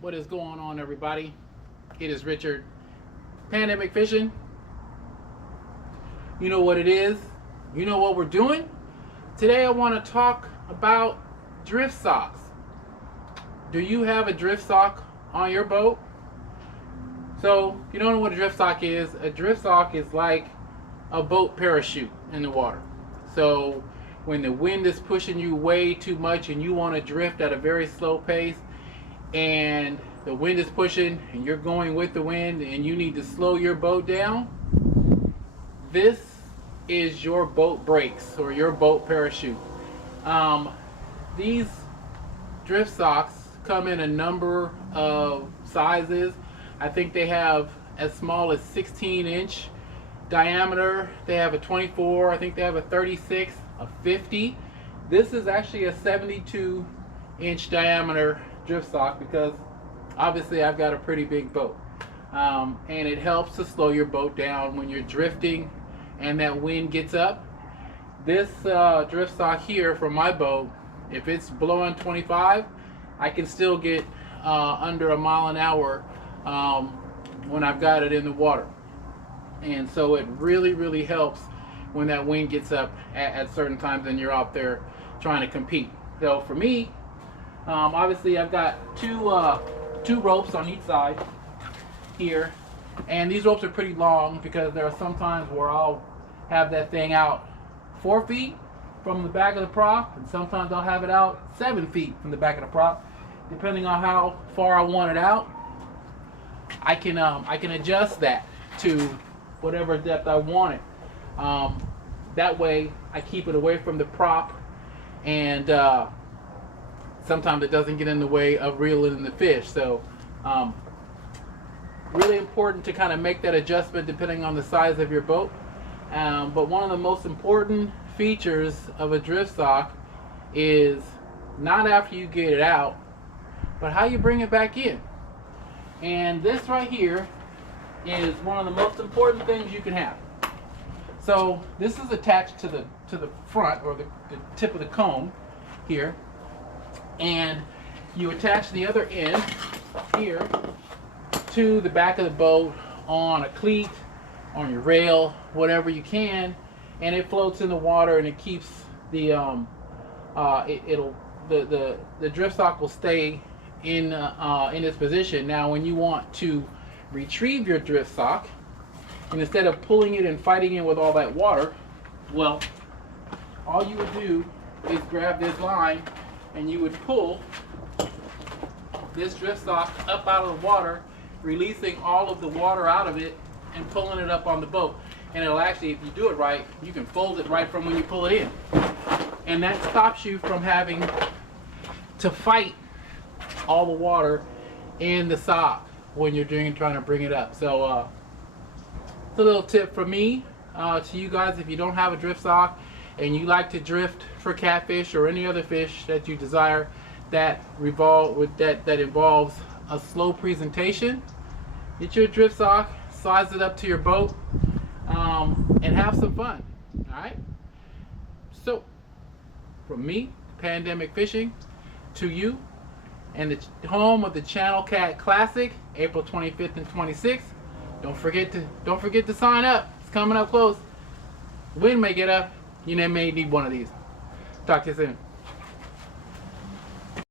What is going on, everybody? It is Richard. Pandemic Fishing. You know what it is. You know what we're doing. Today I want to talk about drift socks. Do you have a drift sock on your boat? So, if you don't know what a drift sock is like a boat parachute in the water. So, when the wind is pushing you way too much and you want to drift at a very slow pace, and the wind is pushing and you're going with the wind and you need to slow your boat down, this is your boat brakes or your boat parachute. These drift socks come in a number of sizes. I think they have as small as 16-inch diameter. They have a 24. I think they have a 36, a 50. This is actually a 72-inch diameter drift sock because obviously I've got a pretty big boat. And it helps to slow your boat down when you're drifting and that wind gets up. This drift sock here from my boat, if it's blowing 25, I can still get under a mile an hour when I've got it in the water. And so it really helps when that wind gets up at certain times and you're out there trying to compete. So for me, obviously I've got two ropes on each side here, and these ropes are pretty long because there are some times where I'll have that thing out 4 feet from the back of the prop, and sometimes I'll have it out 7 feet from the back of the prop, depending on how far I want it out. I can adjust that to whatever depth I want it. That way I keep it away from the prop, and sometimes it doesn't get in the way of reeling in the fish. So really important to kind of make that adjustment depending on the size of your boat. But one of the most important features of a drift sock is not after you get it out, but how you bring it back in. And this right here is one of the most important things you can have. So this is attached to the front, or the tip of the comb here, and you attach the other end here to the back of the boat on a cleat, on your rail, whatever you can, and it floats in the water and it keeps the the drift sock will stay in its position. Now when you want to retrieve your drift sock, and instead of pulling it and fighting it with all that water, well, all you would do is grab this line and you would pull this drift sock up out of the water, releasing all of the water out of it and pulling it up on the boat. And it'll actually, if you do it right, you can fold it right from when you pull it in. And that stops you from having to fight all the water in the sock when you're trying to bring it up. So it's a little tip from me to you guys. If you don't have a drift sock and you like to drift for catfish or any other fish that you desire that involves a slow presentation, get your drift sock, size it up to your boat, and have some fun. Alright? So, from me, Pandemic Fishing, to you, and the home of the Channel Cat Classic, April 25th and 26th. Don't forget to sign up. It's coming up close. Wind may get up. You may need one of these. Talk to you soon.